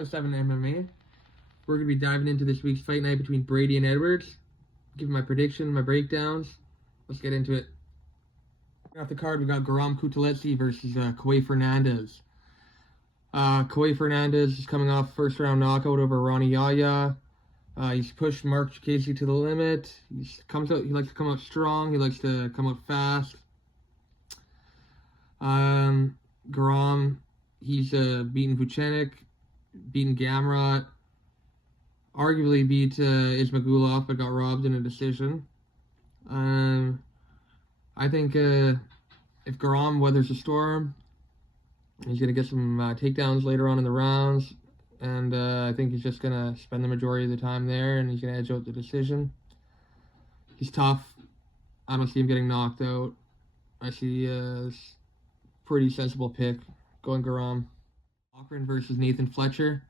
6/7 MMA. We're going to be diving into this week's fight night between Brady and Edwards. Giving my prediction, my breakdowns. Let's get into it. Off the card, we got Garam Kutulesi versus Kawhi Fernandez. Kawhi Fernandez is coming off first round knockout over Ronnie Yaya. He's pushed Mark Casey to the limit. He likes to come out strong. He likes to come out fast. Garam, he's beaten Vucenic, beaten Gamrot, arguably beat Ismagulov, but got robbed in a decision. I think if Garam weathers the storm, he's going to get some takedowns later on in the rounds, and I think he's just going to spend the majority of the time there, and he's going to edge out the decision. He's tough. I don't see him getting knocked out. I see a pretty sensible pick going Garam. Loughran versus Nathan Fletcher.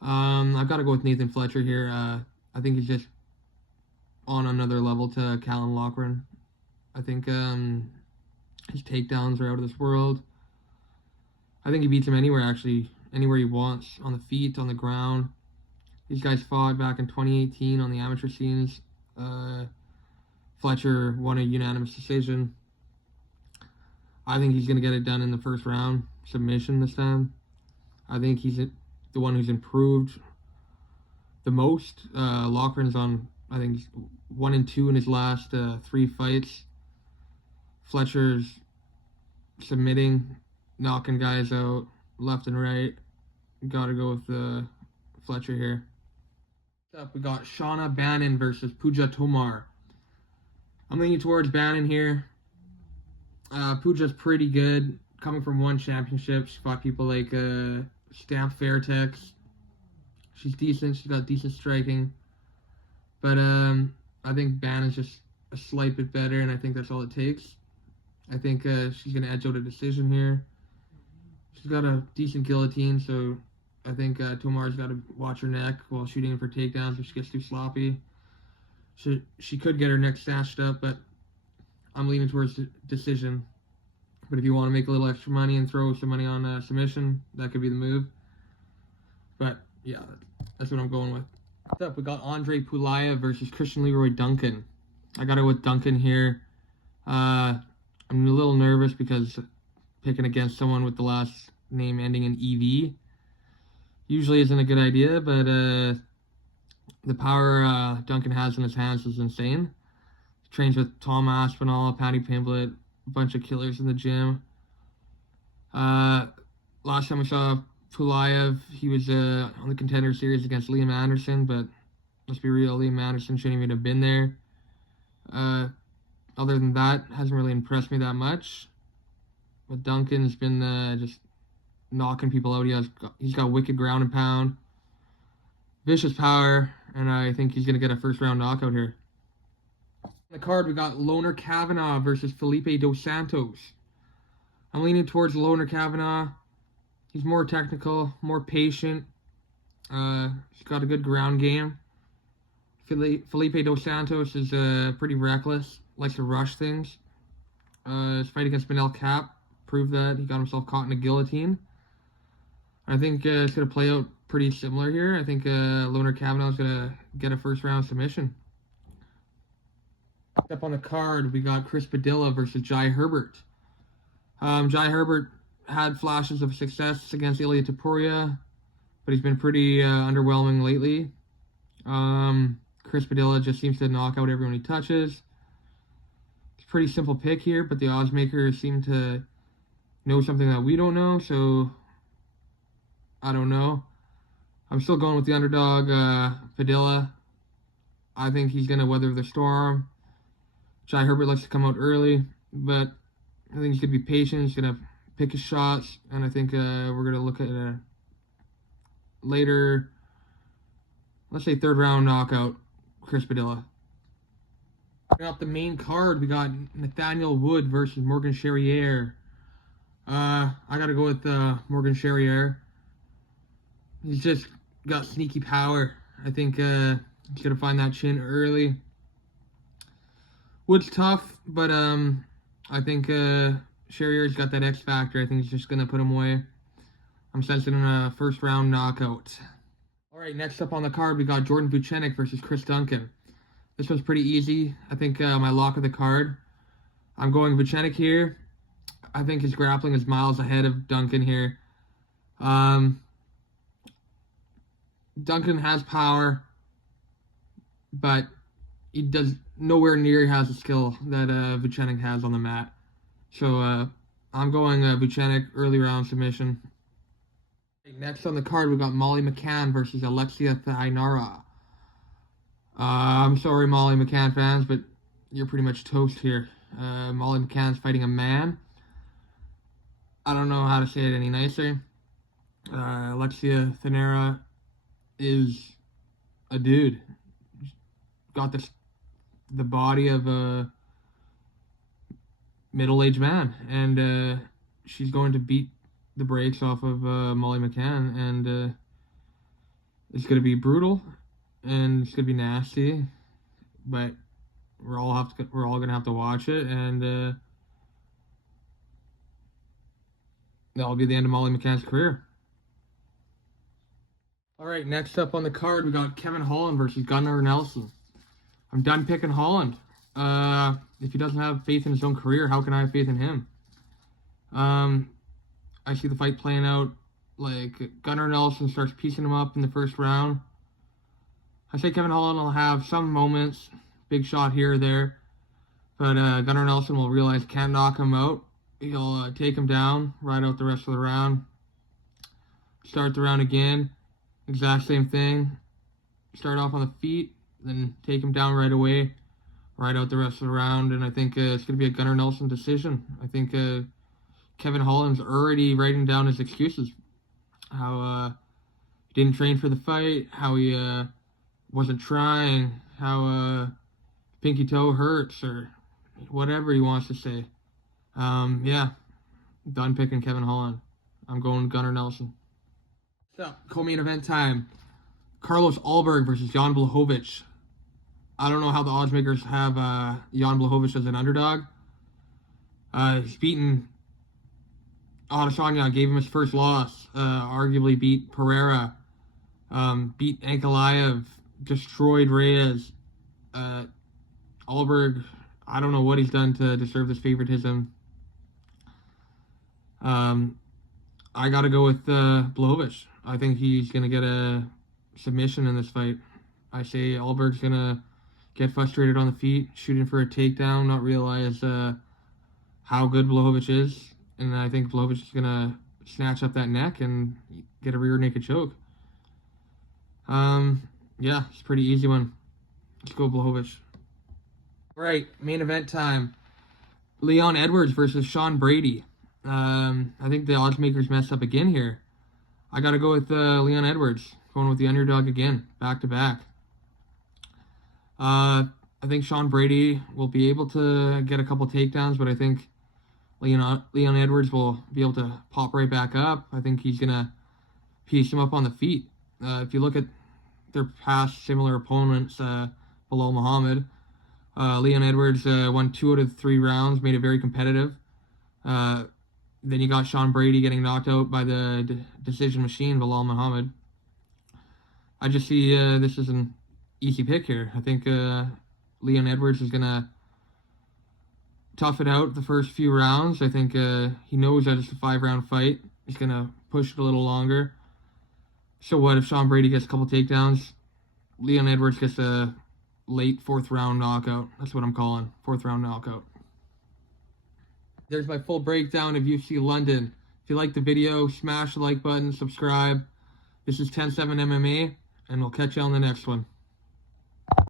I've got to go with Nathan Fletcher here. I think he's just on another level to Callan Loughran. I think his takedowns are out of this world. I think he beats him anywhere, actually. Anywhere he wants. On the feet, on the ground. These guys fought back in 2018 on the amateur scenes. Fletcher won a unanimous decision. I think he's going to get it done in the first round. Submission this time. I think he's the one who's improved the most. Loughran's on, I think, 1-2 in his last 3 fights. Fletcher's submitting, knocking guys out left and right. Gotta go with Fletcher here. Next up, we got Shauna Bannon versus Pooja Tomar. I'm leaning towards Bannon here. Pooja's pretty good, coming from 1 championship. She fought people like Stamp Fairtex. She's decent. She's got decent striking. But I think Bannon's just a slight bit better, and I think that's all it takes. I think she's going to edge out a decision here. She's got a decent guillotine, so I think Tomar's got to watch her neck while shooting for takedowns if she gets too sloppy. She could get her neck snatched up, but I'm leaning towards the decision. But if you want to make a little extra money and throw some money on submission, that could be the move. But yeah, that's what I'm going with. Next up, we got Andre Pulaev versus Christian Leroy Duncan. I got it with Duncan here. I'm a little nervous because picking against someone with the last name ending in EV usually isn't a good idea, but the power Duncan has in his hands is insane. He trains with Tom Aspinall, Patty Pimblett, a bunch of killers in the gym. Last time we saw Pulaev, he was on the Contender Series against Liam Anderson, but let's be real, Liam Anderson shouldn't even have been there. Other than that, hasn't really impressed me that much. But Duncan's been just knocking people out. He's got wicked ground and pound, vicious power, and I think he's gonna get a first round knockout here. On the card, we got Loner Kavanagh versus Felipe Dos Santos. I'm leaning towards Loner Kavanagh. He's more technical, more patient. He's got a good ground game. Felipe Dos Santos is pretty reckless, likes to rush things. His fight against Manel Kape proved that. He got himself caught in a guillotine. I think it's going to play out pretty similar here. I think Loner Kavanagh is going to get a first round submission. Up on the card, we got Chris Padilla versus Jai Herbert. Jai Herbert had flashes of success against Ilia Topuria, but he's been pretty underwhelming lately. Chris Padilla just seems to knock out everyone he touches. It's a pretty simple pick here, but the odds makers seem to know something that we don't know, so I don't know. I'm still going with the underdog, Padilla. I think he's going to weather the storm. Jai Herbert likes to come out early, but I think he's going to be patient. He's going to pick his shots, and I think we're going to look at a later, let's say 3rd round knockout, Chris Padilla. Off the main card, we got Nathaniel Wood versus Morgan Charrier. I got to go with Morgan Charrier. He's just got sneaky power. I think he's going to find that chin early. Wood's tough, but I think Charrier's got that X factor. I think he's just going to put him away. I'm sensing a first round knockout. All right, next up on the card, we got Jordan Vucenic versus Chris Duncan. This was pretty easy. I think my lock of the card. I'm going Vucenic here. I think his grappling is miles ahead of Duncan here. Duncan has power, but he does nowhere near has the skill that Vucenic has on the mat. So I'm going Vucenic early round submission. Next on the card, we got Molly McCann versus Alexia Thainara. I'm sorry, Molly McCann fans, but you're pretty much toast here. Molly McCann's fighting a man. I don't know how to say it any nicer. Alexia Thainara is a dude. Got the body of a middle-aged man, and she's going to beat the brakes off of Molly McCann, and it's going to be brutal, and it's going to be nasty, but we're all going to have to watch it, and that'll be the end of Molly McCann's career. All right, next up on the card, we got Kevin Holland versus Gunnar Nelson. I'm done picking Holland. If he doesn't have faith in his own career, how can I have faith in him? I see the fight playing out like Gunnar Nelson starts piecing him up in the first round. I say Kevin Holland will have some moments, big shot here or there, but Gunnar Nelson will realize can't knock him out. He'll take him down, ride out the rest of the round, start the round again, exact same thing. Start off on the feet, then take him down right away, ride out the rest of the round, and I think it's going to be a Gunnar Nelson decision. I think Kevin Holland's already writing down his excuses. How he didn't train for the fight, how he wasn't trying, how pinky toe hurts, or whatever he wants to say. Yeah, done picking Kevin Holland. I'm going Gunnar Nelson. So, co-main event time. Carlos Ulberg versus Jan Blachowicz. I don't know how the odds makers have Jan Blachowicz as an underdog. He's beaten Adesanya, gave him his first loss, arguably beat Pereira, beat Ankalaev, destroyed Reyes. Ulberg, I don't know what he's done to deserve this favoritism. I got to go with Blachowicz. I think he's going to get a submission in this fight. I say Ulberg's going to get frustrated on the feet, shooting for a takedown, not realize how good Blachowicz is. And I think Blachowicz is going to snatch up that neck and get a rear naked choke. Yeah, it's a pretty easy one. Let's go Blachowicz. All right, main event time. Leon Edwards versus Sean Brady. I think the odds makers messed up again here. I got to go with Leon Edwards, going with the underdog again, back to back. I think Sean Brady will be able to get a couple takedowns, but I think Leon Edwards will be able to pop right back up. I think he's going to piece him up on the feet. If you look at their past similar opponents, Bilal Muhammad, Leon Edwards won 2 out of 3 rounds, made it very competitive. Then you got Sean Brady getting knocked out by the decision machine, Bilal Muhammad. I just see this as an easy pick here. I think Leon Edwards is going to tough it out the first few rounds. I think he knows that it's a 5-round fight. He's going to push it a little longer. So what if Sean Brady gets a couple takedowns? Leon Edwards gets a late 4th round knockout. That's what I'm calling. 4th round knockout. There's my full breakdown of UFC London. If you like the video, smash the like button, subscribe. This is 10-7 MMA, and we'll catch you on the next one.